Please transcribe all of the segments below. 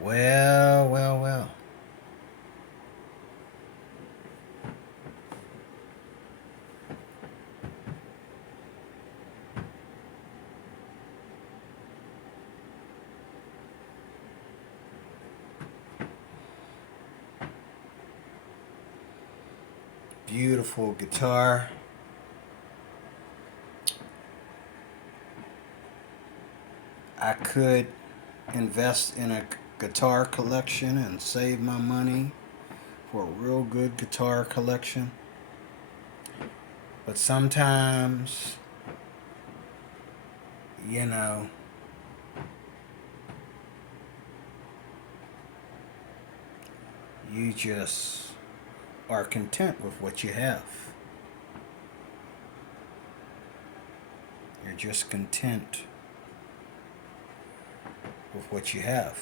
Well, well, well. Beautiful guitar. I could invest in a guitar collection and save my money for a real good guitar collection. But sometimes, you know, you just are content with what you have. You're just content with what you have.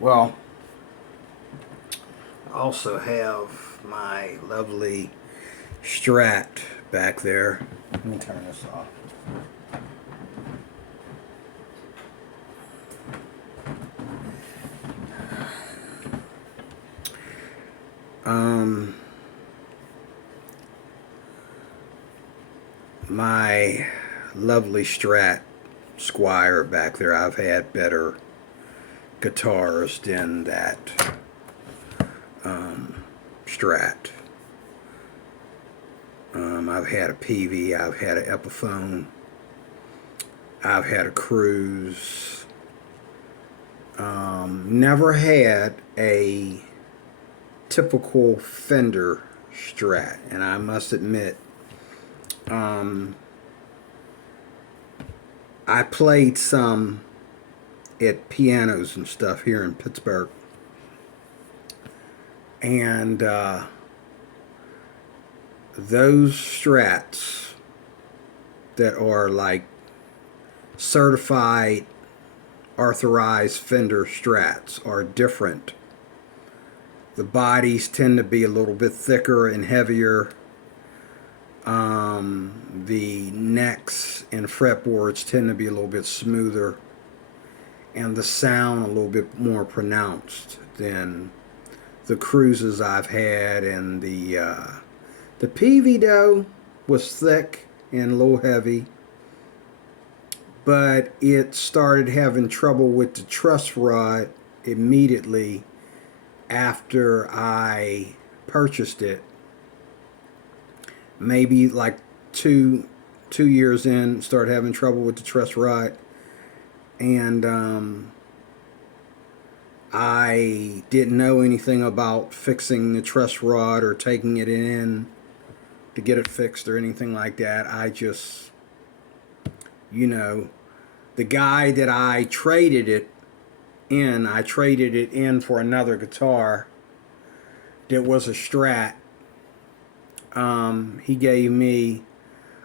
Well, I also have my lovely Strat back there. Let me turn this off. Um, my lovely Strat Squire back there. I've had better guitars than that Strat. I've had a PV, I've had an Epiphone, I've had a Cruise. Never had a typical Fender Strat, and I must admit, I played some at pianos and stuff here in Pittsburgh, and those Strats that are like certified authorized Fender Strats are different. The bodies tend to be a little bit thicker and heavier. The necks and fretboards tend to be a little bit smoother, and the sound a little bit more pronounced than the Cruises I've had. And the PV though was thick and a little heavy, but it started having trouble with the truss rod immediately after I purchased it. Maybe like two years in, started having trouble with the truss rod, and I didn't know anything about fixing the truss rod or taking it in to get it fixed or anything like that. I just, you know, the guy that I traded it in for another guitar that was a Strat. He gave me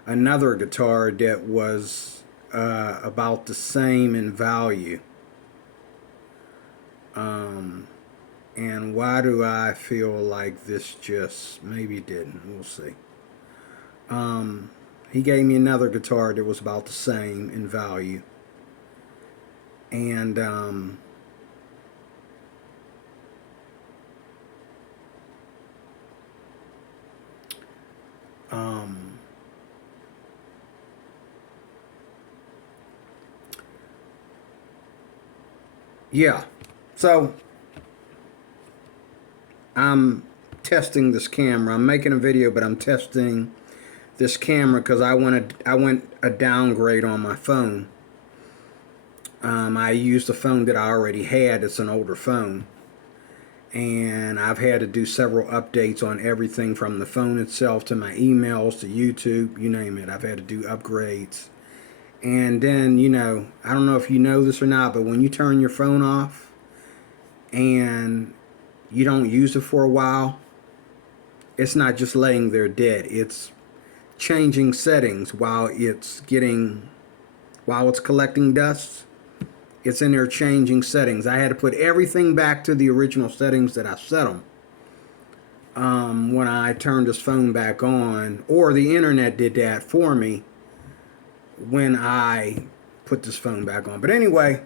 another guitar that was about the same in value. And why do I feel like this just maybe didn't? We'll see. He gave me another guitar that was about the same in value. And yeah, so I'm testing this camera. I'm making a video, but I'm testing this camera because I went a downgrade on my phone. I used a phone that I already had. It's an older phone, and I've had to do several updates on everything from the phone itself to my emails to YouTube, you name it. I've had to do upgrades. And then, I don't know if you know this or not, but when you turn your phone off and you don't use it for a while, it's not just laying there dead. It's changing settings while it's collecting dust. It's in there changing settings. I had to put everything back to the original settings that I set them when I turned this phone back on, or the internet did that for me when I put this phone back on. But anyway,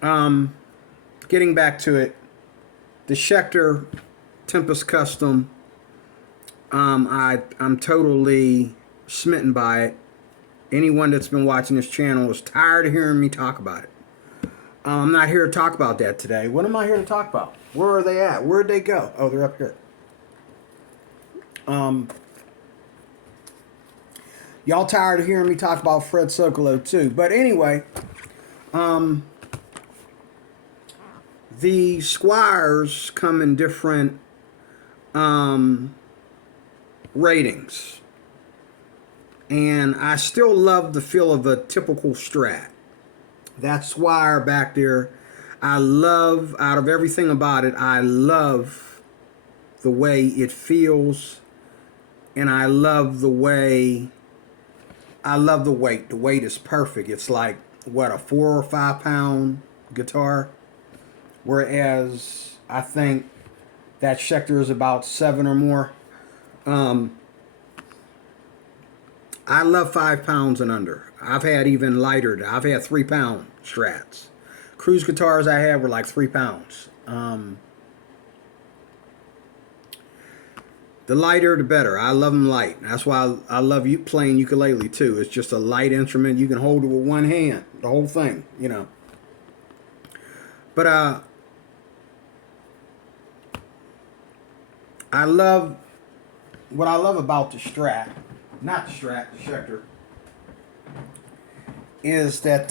getting back to it, the Schecter Tempest Custom, I'm totally smitten by it. Anyone that's been watching this channel is tired of hearing me talk about it. I'm not here to talk about that today. What am I here to talk about? Where are they at? Where'd they go? Oh, they're up here. Y'all tired of hearing me talk about Fred Sokolow too. But anyway, the Squires come in different ratings. And I still love the feel of a typical Strat. That Squire back there, I love, out of everything about it, I love the way it feels. And I love the way, I love the weight. The weight is perfect. It's like, what, a 4 or 5 pound guitar? Whereas I think that Schecter is about 7 or more. I love 5 pounds and under. I've had even lighter. I've had 3 pound Strats. Cruise guitars I had were like 3 pounds. The lighter, the better. I love them light. That's why I love you playing ukulele too. It's just a light instrument. You can hold it with one hand. The whole thing, you know. But I love, what I love about the Strat, not the Strat, the Schecter, is that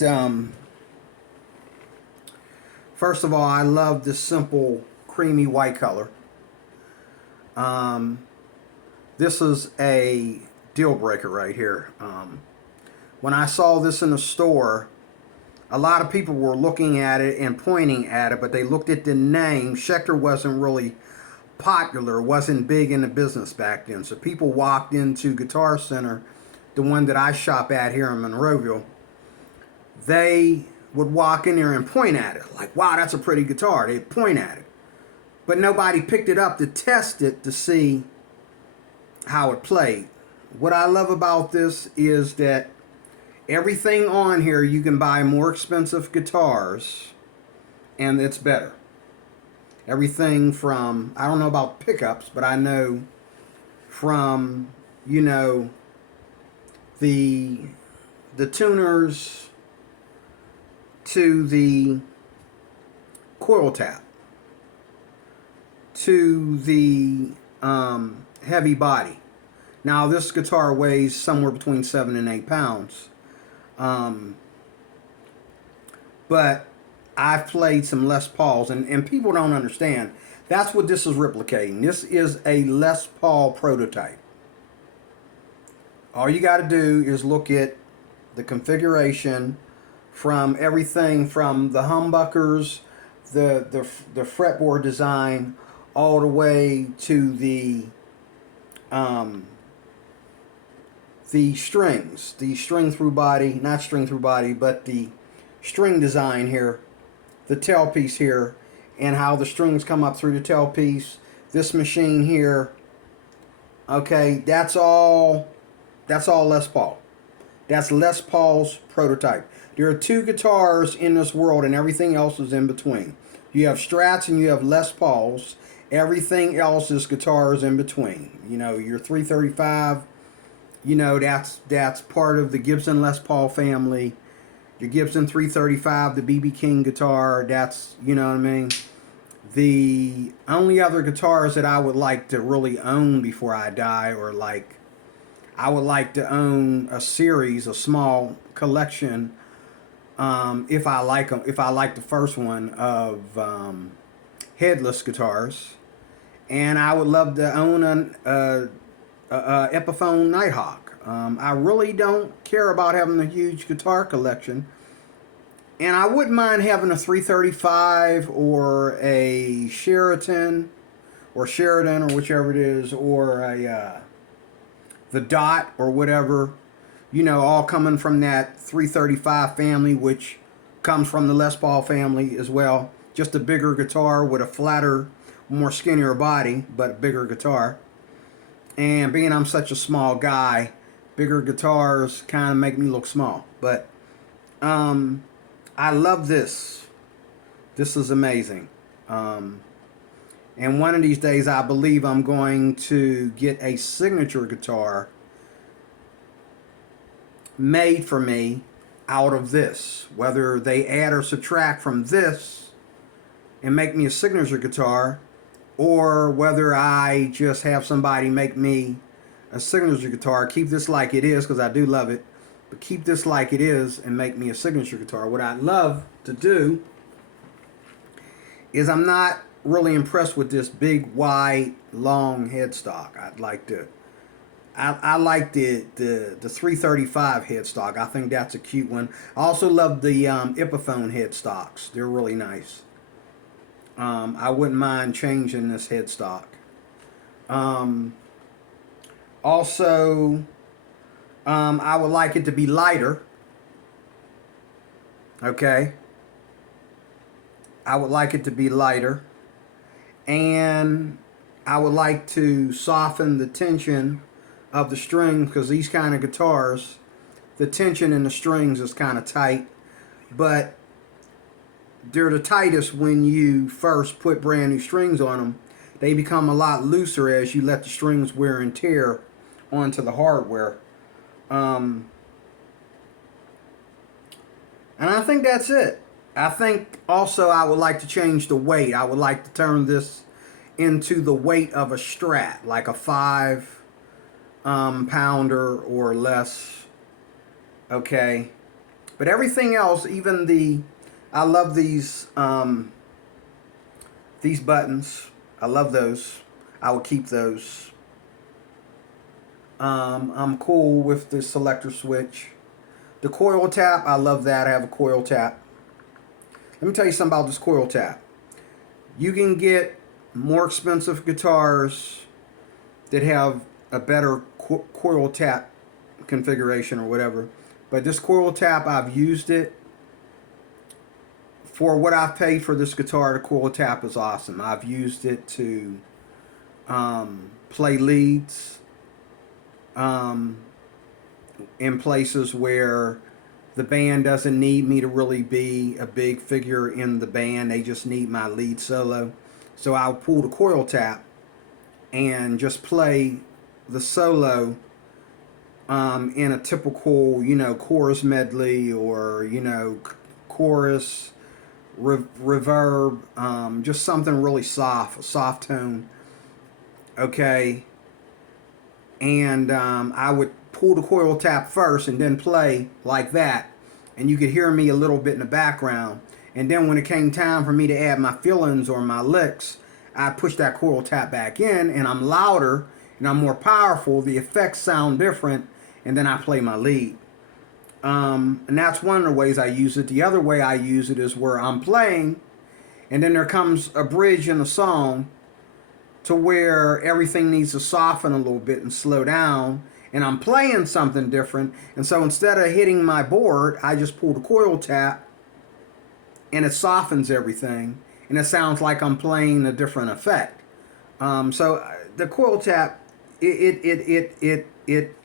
first of all, I love this simple creamy white color. This is a deal breaker right here. When I saw this in the store, a lot of people were looking at it and pointing at it, but they looked at the name. Schecter wasn't really popular, wasn't big in the business back then. So people walked into Guitar Center, the one that I shop at here in Monroeville, they would walk in there and point at it. Like, wow, that's a pretty guitar. They'd point at it. But nobody picked it up to test it to see how it played. What I love about this is that everything on here, you can buy more expensive guitars and it's better. Everything from, I don't know about pickups, but I know from, you know, the tuners to the coil tap to the heavy body. Now this guitar weighs somewhere between 7 and 8 pounds. But I've played some Les Pauls, and people don't understand. That's what this is replicating. This is a Les Paul prototype. All you got to do is look at the configuration from everything from the humbuckers, the fretboard design, all the way to the strings, the string through body, not string through body, but the string design here, the tailpiece here, and how the strings come up through the tailpiece. This machine here, okay, that's all Les Paul. That's Les Paul's prototype. There are 2 guitars in this world and everything else is in between. You have Strats and you have Les Pauls. Everything else is guitars in between. You know, your 335, you know, that's part of the Gibson Les Paul family. Your Gibson 335, the B.B. King guitar, that's, you know what I mean? The only other guitars that I would like to really own before I die, or like, I would like to own a series, a small collection, if I like them, if I like the first one, of headless guitars. And I would love to own an Epiphone Nighthawk. I really don't care about having a huge guitar collection. And I wouldn't mind having a 335 or a Sheridan, or whichever it is, or a the Dot or whatever, you know, all coming from that 335 family, which comes from the Les Paul family as well. Just a bigger guitar with a flatter, more skinnier body, but a bigger guitar. And being I'm such a small guy, bigger guitars kind of make me look small. But I love this. This is amazing. And one of these days, I believe I'm going to get a signature guitar made for me out of this. Whether they add or subtract from this and make me a signature guitar, or whether I just have somebody make me a signature guitar, keep this like it is, because I do love it, but keep this like it is and make me a signature guitar. What I'd love to do is, I'm not really impressed with this big, wide, long headstock. I like the 335 headstock. I think that's a cute one. I also love the Epiphone headstocks. They're really nice. I wouldn't mind changing this headstock. Also, I would like it to be lighter. Okay. I would like it to be lighter. And I would like to soften the tension of the string, because these kind of guitars, the tension in the strings is kind of tight, but they're the tightest when you first put brand new strings on them. They become a lot looser as you let the strings wear and tear onto the hardware. And I think that's it. I think also I would like to change the weight. I would like to turn this into the weight of a Strat, like a 5 pounder or less. Okay. But everything else, even I love these buttons. I love those. I will keep those. I'm cool with the selector switch. The coil tap, I love that. I have a coil tap. Let me tell you something about this coil tap. You can get more expensive guitars that have a better coil tap configuration or whatever. But this coil tap, I've used it. For what I've paid for this guitar, the coil tap is awesome. I've used it to play leads in places where the band doesn't need me to really be a big figure in the band. They just need my lead solo. So I'll pull the coil tap and just play the solo in a typical, you know, chorus medley, or, you know, chorus reverb, just something really soft, a soft tone. Okay. And I would pull the coil tap first and then play like that, and you could hear me a little bit in the background. And then when it came time for me to add my fillings or my licks, I push that coil tap back in, and I'm louder and I'm more powerful. The effects sound different, and then I play my lead. And that's one of the ways I use it. The other way I use it is where I'm playing, and then there comes a bridge in the song to where everything needs to soften a little bit and slow down, and I'm playing something different. And so instead of hitting my board, I just pull the coil tap, and it softens everything, and it sounds like I'm playing a different effect. So the coil tap, it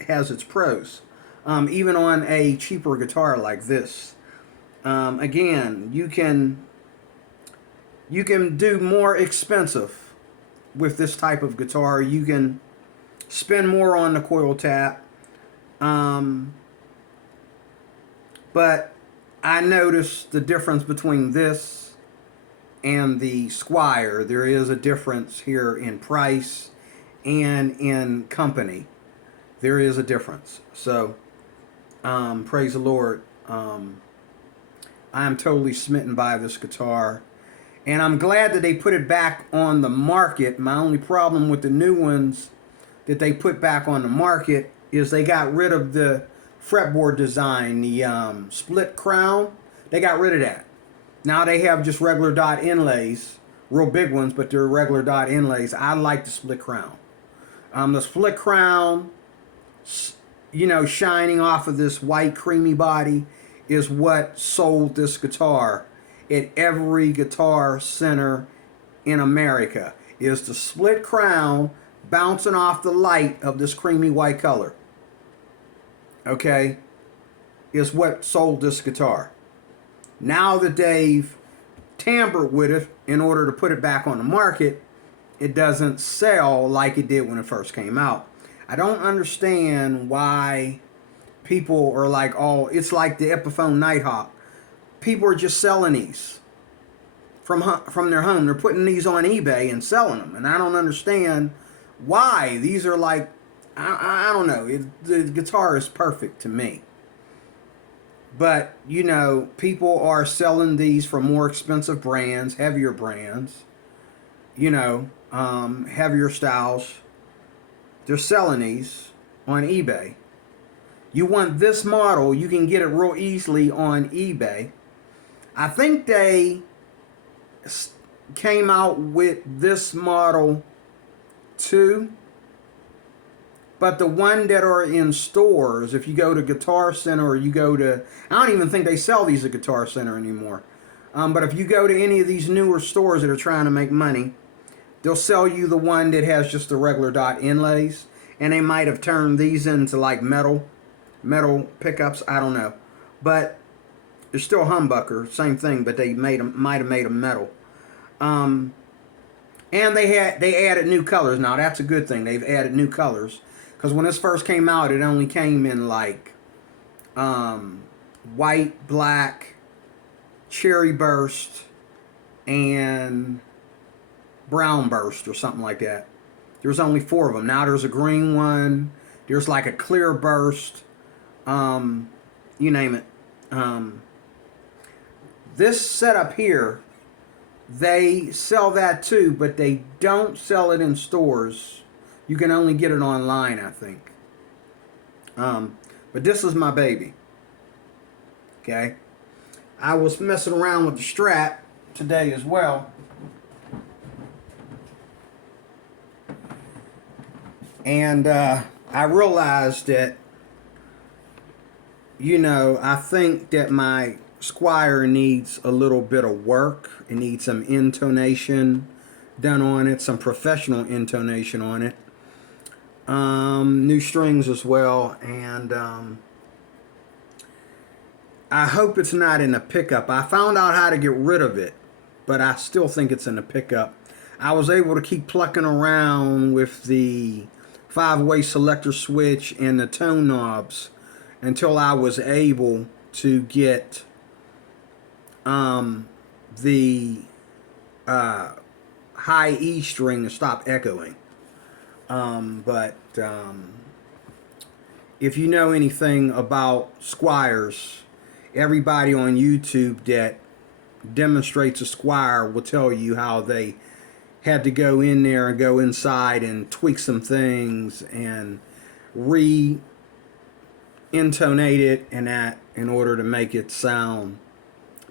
has its pros, even on a cheaper guitar like this. Again, you can do more expensive with this type of guitar. You can spend more on the coil tap, but I noticed the difference between this and the Squire. There is a difference here in price and in company. There is a difference. So praise the Lord. I am totally smitten by this guitar, and I'm glad that they put it back on the market. My only problem with the new ones that they put back on the market is they got rid of the fretboard design, the split crown. They got rid of that. Now they have just regular dot inlays, real big ones, but they're regular dot inlays. I like the split crown. The split crown you know, shining off of this white creamy body is what sold this guitar at every guitar center in America, is the split crown bouncing off the light of this creamy white color. Okay, is what sold this guitar. Now that they've tampered with it in order to put it back on the market, it doesn't sell like it did when it first came out. I don't understand why people are like, oh, it's like the Epiphone Nighthawk. People are just selling these from their home. They're putting these on eBay and selling them, and I don't understand why. These are like, I don't know. The guitar is perfect to me. But, you know, people are selling these from more expensive brands, heavier brands, you know, heavier styles. They're selling these on eBay. You want this model, you can get it real easily on eBay. I think they came out with this model too. But the one that are in stores, if you go to Guitar Center or you go to, I don't even think they sell these at Guitar Center anymore. But if you go to any of these newer stores that are trying to make money, they'll sell you the one that has just the regular dot inlays. And they might have turned these into like metal pickups. I don't know. But they're still humbucker, same thing, but they might have made them metal. And they added new colors. Now that's a good thing. They've added new colors. Because when this first came out, it only came in like white, black, cherry burst, and brown burst or something like that. There's only 4 of them. Now there's a green one. There's like a clear burst. You name it. This setup here, they sell that too, but they don't sell it in stores. You can only get it online, I think. But this is my baby. Okay. I was messing around with the Strat today as well. And I realized that, you know, I think that my Squire needs a little bit of work. It needs some intonation done on it, some professional intonation on it. New strings as well, and I hope it's not in a pickup. I found out how to get rid of it, but I still think it's in the pickup. I was able to keep plucking around with the 5-way selector switch and the tone knobs until I was able to get the high E string to stop echoing. But if you know anything about Squires, everybody on YouTube that demonstrates a Squire will tell you how they had to go in there and go inside and tweak some things and re-intonate it and that in order to make it sound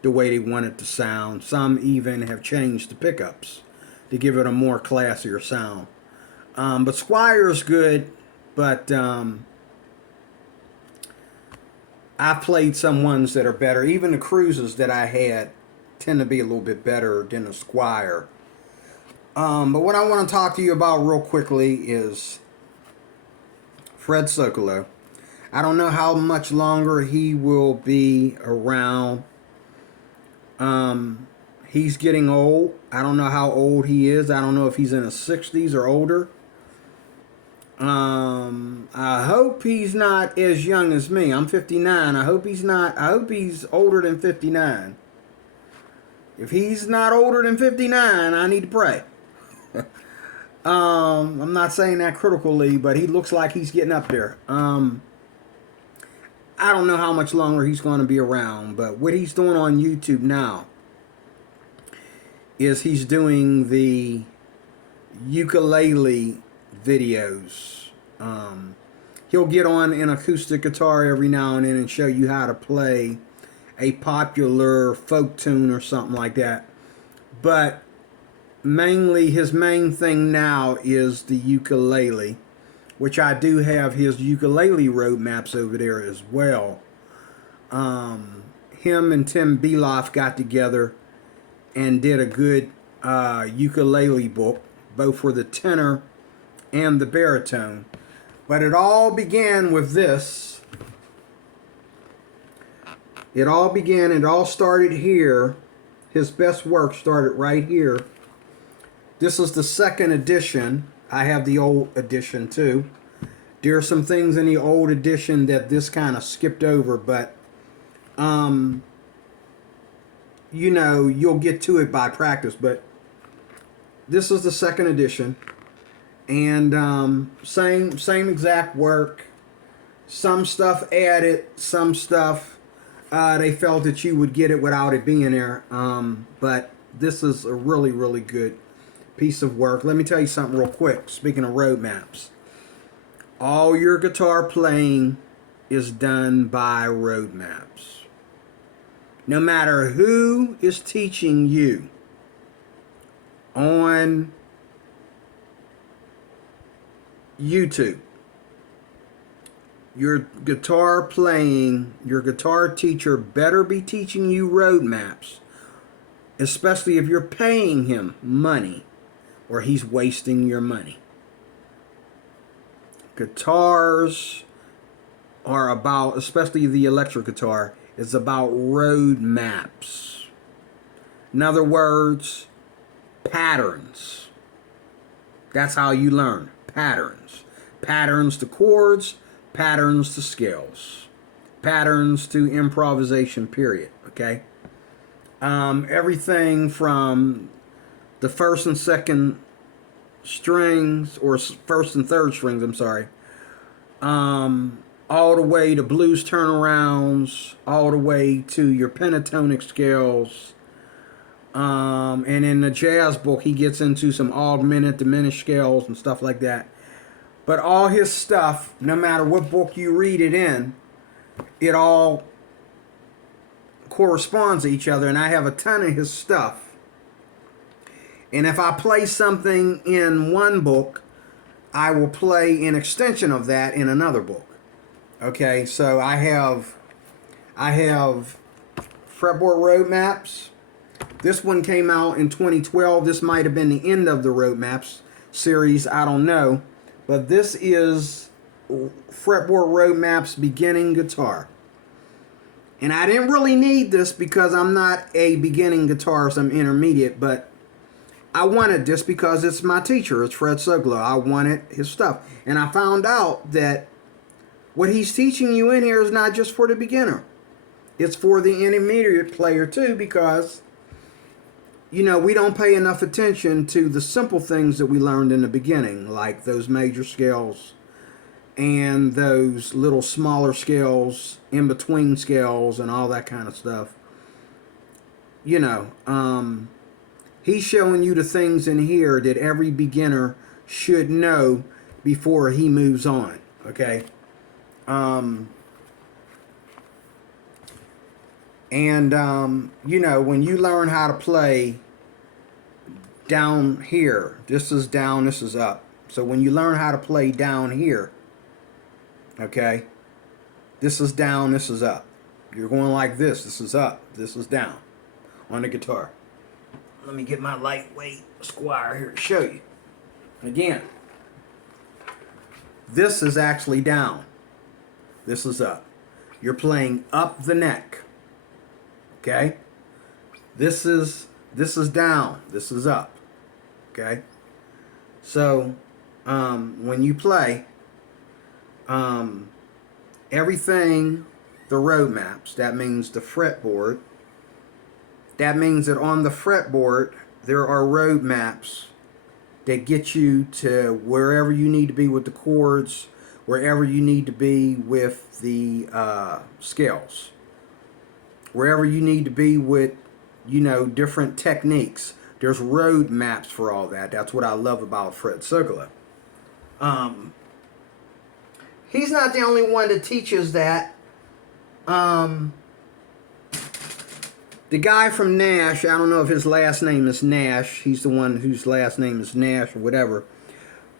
the way they want it to sound. Some even have changed the pickups to give it a more classier sound. But Squire's good, but I played some ones that are better. Even the Cruises that I had tend to be a little bit better than the Squire. But what I want to talk to you about real quickly is Fred Sokolow. I don't know how much longer he will be around. He's getting old. I don't know how old he is. I don't know if he's in his 60s or older. I hope he's not as young as me. I'm 59. I hope he's not. I hope he's older than 59. If he's not older than 59, I need to pray. I'm not saying that critically, but he looks like he's getting up there. I don't know how much longer he's going to be around, but what he's doing on YouTube now is he's doing the ukulele videos. He'll get on an acoustic guitar every now and then and show you how to play a popular folk tune or something like that. But mainly his main thing now is the ukulele, which I do have his ukulele road maps over there as well. Him and Tim Beloff got together and did a good ukulele book, both for the tenor and the baritone. But it all began with this. It all started here. His best work started right here. This is the second edition. I have the old edition too. There are some things in the old edition that this kind of skipped over, but you know, you'll get to it by practice. But this is the second edition, and same exact work. Some stuff added, some stuff they felt that you would get it without it being there. But this is a really, really good piece of work. Let me tell you something real quick. Speaking of road maps, all your guitar playing is done by road maps. No matter who is teaching you on YouTube, your guitar playing, your guitar teacher better be teaching you road maps, especially if you're paying him money or he's wasting your money. Guitars are about, especially the electric guitar, is about road maps. In other words, patterns. That's how you learn. Patterns. Patterns to chords, patterns to scales, patterns to improvisation, period. Okay? Everything from the first and second strings, or first and third strings, I'm sorry, all the way to blues turnarounds, all the way to your pentatonic scales. And in the jazz book, he gets into some augmented, diminished scales and stuff like that. But all his stuff, no matter what book you read it in, it all corresponds to each other. And I have a ton of his stuff. And if I play something in one book, I will play an extension of that in another book. Okay, so I have fretboard road maps. This one came out in 2012. This might have been the end of the road maps series. I don't know. But this is fretboard road maps beginning guitar. And I didn't really need this because I'm not a beginning guitarist. I'm intermediate. But I wanted this because it's my teacher. It's Fred Sokolow. I wanted his stuff. And I found out that what he's teaching you in here is not just for the beginner. It's for the intermediate player too, because, you know, we don't pay enough attention to the simple things that we learned in the beginning, like those major scales and those little smaller scales, in between scales, and all that kind of stuff. You know, he's showing you the things in here that every beginner should know before he moves on. Okay. You know, when you learn how to play down here, this is down, this is up. So when you learn how to play down here, okay, this is down, this is up. You're going like this is up, this is down on the guitar. Let me get my lightweight Squire here to show you. Again, this is actually down. This is up. You're playing up the neck. Okay? This is down. This is up. Okay? So, when you play, everything, the road maps, that means the fretboard. That means that on the fretboard, there are road maps that get you to wherever you need to be with the chords, wherever you need to be with the scales, wherever you need to be with, you know, different techniques. There's road maps for all that. That's what I love about Fred Sokolow. He's not the only one that teaches that. The guy from Nash, I don't know if his last name is Nash. He's the one whose last name is Nash or whatever.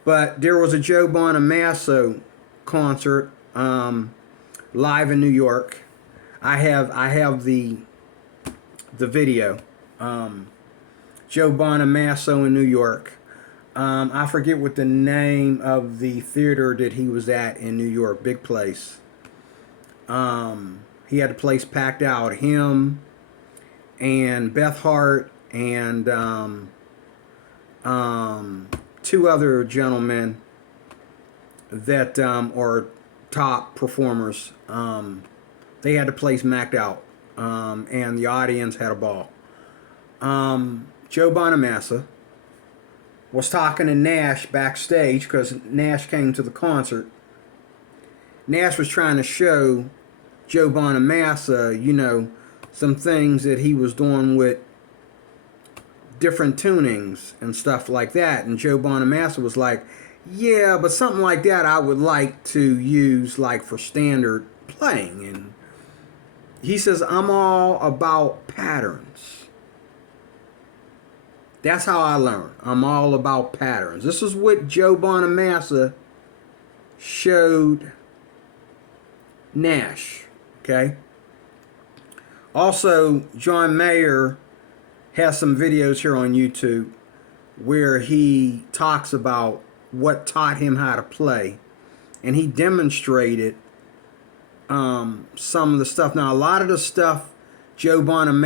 But there was a Joe Bonamassa concert live in New York. I have the video. Joe Bonamassa in New York. I forget what the name of the theater that he was at in New York. Big place. He had the place packed out. Him and Beth Hart and two other gentlemen that are top performers. They had the place macked out, and the audience had a ball. Joe Bonamassa was talking to Nash backstage because Nash came to the concert. Nash was trying to show Joe Bonamassa, you know, some things that he was doing with different tunings and stuff like that. And Joe Bonamassa was like, yeah, but something like that I would like to use like for standard playing. And he says, I'm all about patterns. That's how I learned. I'm all about patterns. This is what Joe Bonamassa showed Nash. Okay. Also, John Mayer has some videos here on YouTube where he talks about what taught him how to play, and he demonstrated some of the stuff. Now, a lot of the stuff John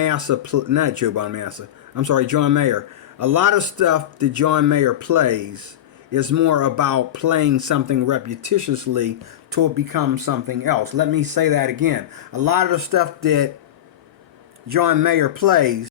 Mayer. A lot of stuff that John Mayer plays is more about playing something repetitiously till it becomes something else. Let me say that again. A lot of the stuff that John Mayer plays